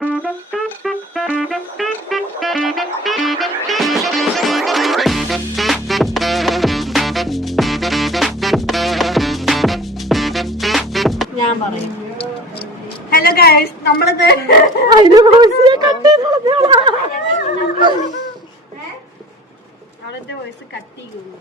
ഞാൻ പറയും. Hello guys, നമ്മളിത് അവളുടെ വോയിസ് കട്ട് ചെയ്യുന്നു.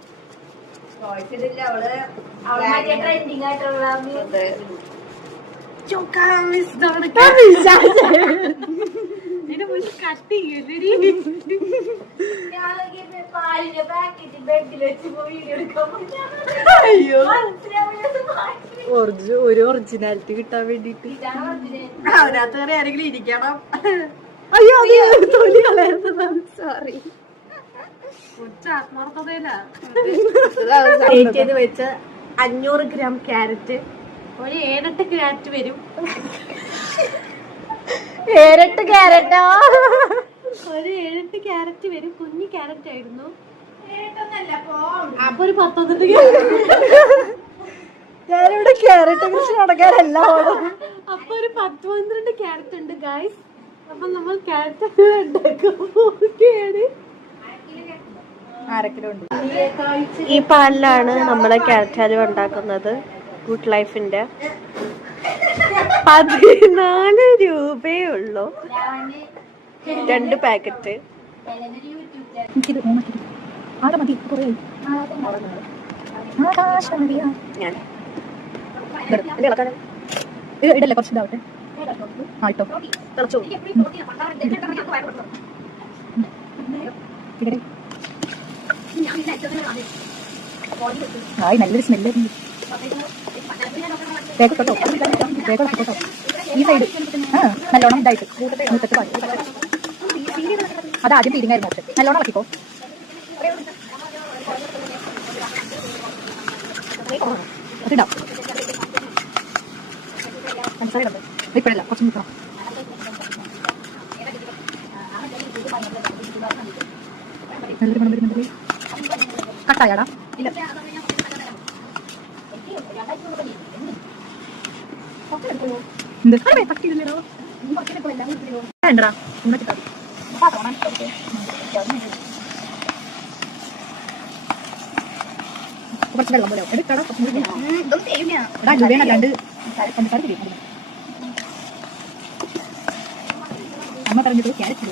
ഒരു ഒറിജിനാലിറ്റി കിട്ടാൻ വേണ്ടിട്ട് അതിനകത്ത് വേറെ ആരെങ്കിലും ഇരിക്കണം. അയ്യോ തൊലി കളയുന്നത്. സോറി, ആത്മാർത്ഥതയില വെച്ച 500 ഗ്രാം ക്യാരറ്റ്, ഒരു 7-8 ക്യാരറ്റ് വരും. 7-8 ക്യാരറ്റോ? ഒരു 7-8 ക്യാരറ്റ് വരും. കുഞ്ഞു ക്യാരറ്റ് ആയിരുന്നു. അപ്പൊ ഒരു 10-11 ഞാനിവിടെ ക്യാരറ്റ് കൃഷി നടക്കാനല്ല. അപ്പൊ ഒരു 10-12 ക്യാരറ്റ് ഉണ്ട് ഗൈസ്. അപ്പൊ നമ്മൾ ക്യാരറ്റ് ഈ പാലിലാണ് നമ്മളെ ക്യാരറ്റ് ഹലുവ ഉണ്ടാക്കുന്നത്. ഗുഡ് ലൈഫിന്റെ 14 രൂപയേ ഉള്ളൂ 2 പാക്കറ്റ്. ഇടല്ലേ കുറച്ച് ഇതാവട്ടെ. ആയിട്ടോ തിളച്ചോ. നല്ലൊരു സ്മെല്ല്. കേട്ടോ ഈ സൈഡ് നല്ലോണം ഇതായിട്ട് അതാദ്യം തീരുമായിരുന്നു. പക്ഷെ നല്ലോണം ഇളക്കിക്കോ. അതിടാം. ഇപ്പോഴല്ല, കുറച്ച് നിൽക്കണം. കട്ടായാടാ? ഇല്ല. കുറച്ച് വെള്ളം പോലെ രണ്ട് അമ്മ പറഞ്ഞിട്ട് ക്യാരറ്റ്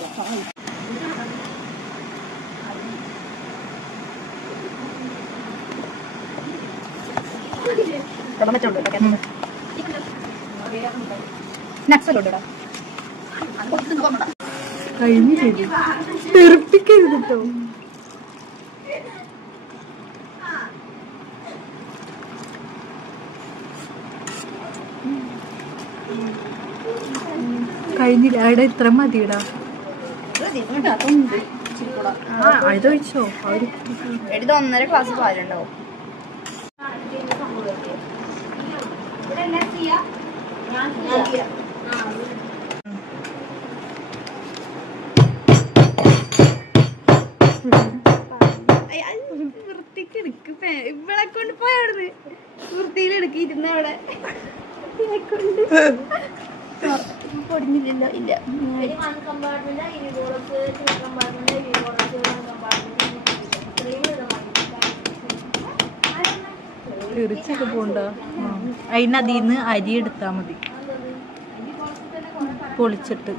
നക്സലുണ്ടോ? കഴിഞ്ഞു ചെയ്തു. തെറിപ്പിക്കരുത് കേട്ടോ. കഴിഞ്ഞില്ല. അവിടെ ഇത്ര മതിയിടാ. ഇതൊഴിച്ചോ? എടുത്ത് 1.5 ഗ്ലാസ് പാലുണ്ടാവും. വൃത്തിക്ക് എടുക്ക്. ഇവളെ കൊണ്ട് പോയാടുന്ന് വൃത്തിയിലെടുക്ക്. ഇരുന്ന അവിടെ പൊടിഞ്ഞില്ലല്ലോ. ഇല്ല. തീർച്ചയൊക്കെ പോണ്ട. അതിനതിന്ന് അരി എടുത്താൽ മതി പൊളിച്ചിട്ട്.